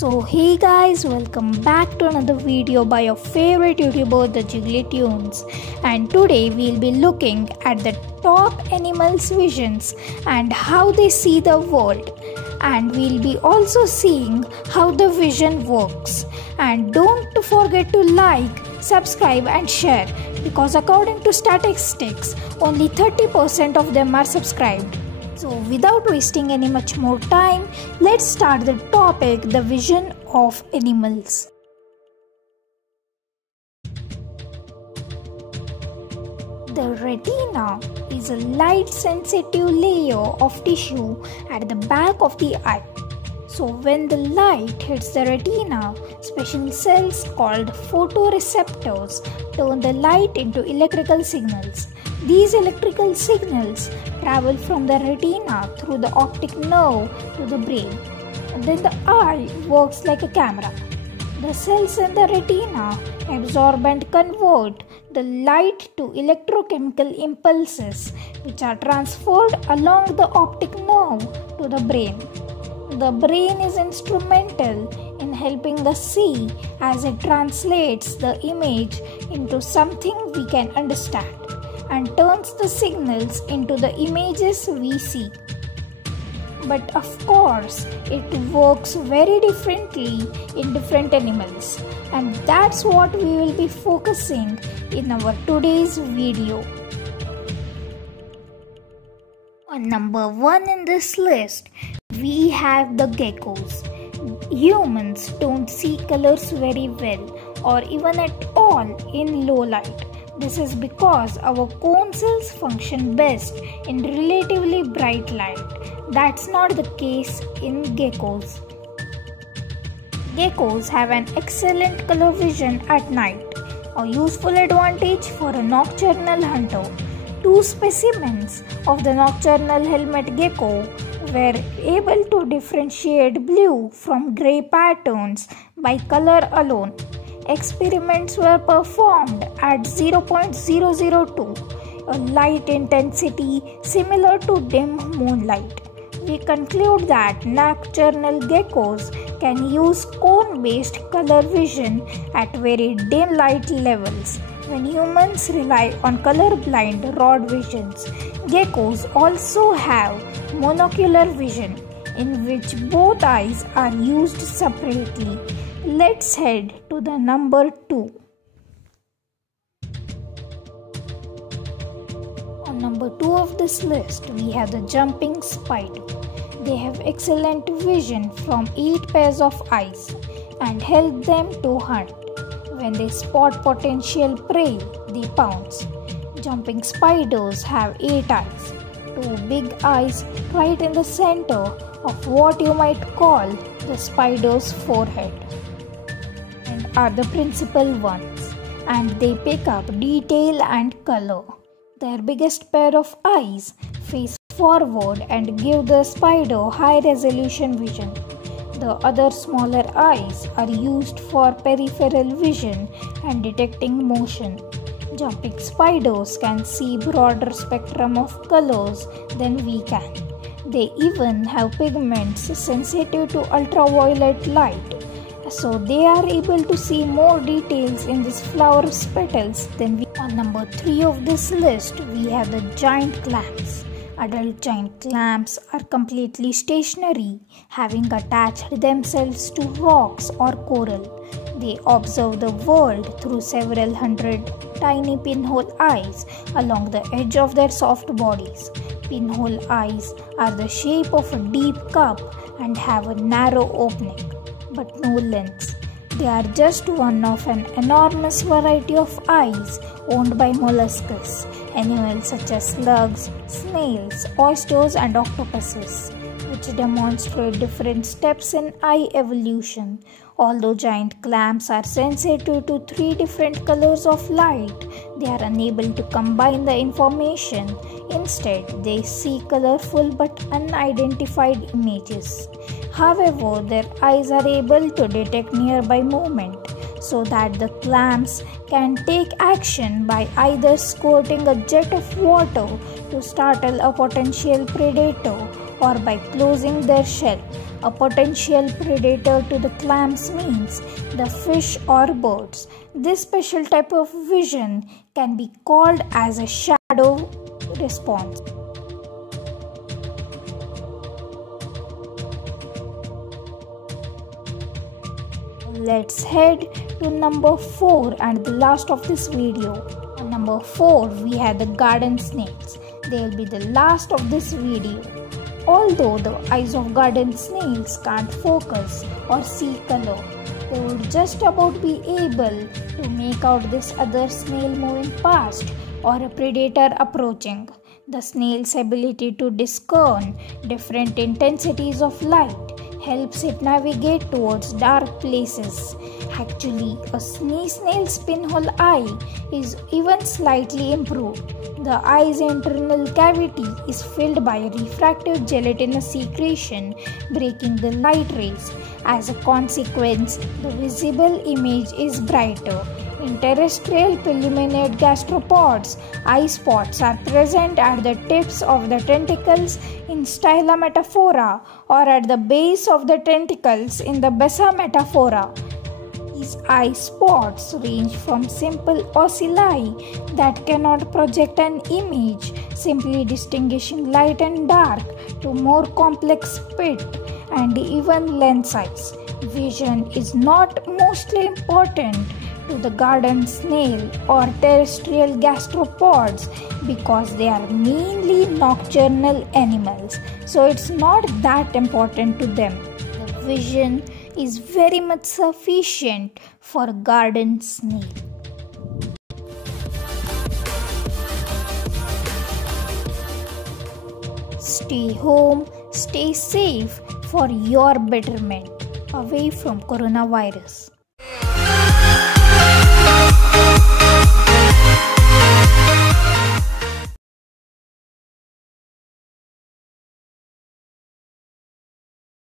So hey guys, welcome back to another video by your favorite YouTuber the Jiggly Tunes, and today we'll be looking at the top animals' visions and how they see the world, and we'll be also seeing how the vision works. And don't forget to like, subscribe and share, because according to statistics only 30% of them are subscribed. So without wasting any much more time, let's start the topic, the vision of animals. The retina is a light sensitive layer of tissue at the back of the eye. So when the light hits the retina, special cells called photoreceptors turn the light into electrical signals. These electrical signals travel from the retina through the optic nerve to the brain. And then the eye works like a camera. The cells in the retina absorb and convert the light to electrochemical impulses, which are transferred along the optic nerve to the brain. The brain is instrumental in helping us see, as it translates the image into something we can understand and turns the signals into the images we see. But of course, it works very differently in different animals, and that's what we will be focusing in our today's video. On number 1 in this list, we have the geckos. Humans don't see colors very well or even at all in low light. This is because our cone cells function best in relatively bright light. That's not the case in geckos. Geckos have an excellent color vision at night, a useful advantage for a nocturnal hunter. 2 specimens of the nocturnal helmet gecko were able to differentiate blue from grey patterns by color alone. Experiments were performed at 0.002, a light intensity similar to dim moonlight. We conclude that nocturnal geckos can use cone-based color vision at very dim light levels. When humans rely on color-blind rod visions, geckos also have monocular vision, in which both eyes are used separately. Let's head to the number 2. On number 2 of this list, we have the jumping spider. They have excellent vision from 8 pairs of eyes and help them to hunt. When they spot potential prey, they pounce. Jumping spiders have 8 eyes, 2 big eyes right in the center of what you might call the spider's forehead, and are the principal ones, and they pick up detail and color. Their biggest pair of eyes face forward and give the spider high resolution vision. The other smaller eyes are used for peripheral vision and detecting motion. Jumping spiders can see broader spectrum of colors than we can. They even have pigments sensitive to ultraviolet light, so they are able to see more details in this flower's petals than we. On number 3 of this list, we have the giant clams. Adult giant clams are completely stationary, having attached themselves to rocks or coral. They observe the world through several hundred tiny pinhole eyes along the edge of their soft bodies. Pinhole eyes are the shape of a deep cup and have a narrow opening, but no lens. They are just one of an enormous variety of eyes owned by molluscs, animals such as slugs, snails, oysters and octopuses, which demonstrate different steps in eye evolution. Although giant clams are sensitive to 3 different colors of light, they are unable to combine the information. Instead, they see colorful but unidentified images. However, their eyes are able to detect nearby movement, so that the clams can take action by either squirting a jet of water to startle a potential predator or by closing their shell. A potential predator to the clams means the fish or birds. This special type of vision can be called as a shadow response. Let's head to number 4 and the last of this video. On number 4 we have the garden snails. They will be the last of this video. Although the eyes of garden snails can't focus or see color, they would just about be able to make out this other snail moving past or a predator approaching. The snail's ability to discern different intensities of light helps it navigate towards dark places. Actually, a snail's pinhole eye is even slightly improved. The eye's internal cavity is filled by a refractive gelatinous secretion, breaking the light rays. As a consequence, the visible image is brighter. In terrestrial pelluminate gastropods, eye spots are present at the tips of the tentacles in styla metaphora or at the base of the tentacles in the bassa metaphora. These eye spots range from simple ocelli that cannot project an image, simply distinguishing light and dark, to more complex pit and even lens size. Vision is not mostly important to the garden snail or terrestrial gastropods because they are mainly nocturnal animals, so it's not that important to them. The vision is very much sufficient for a garden snail. Stay home, stay safe for your betterment away from coronavirus.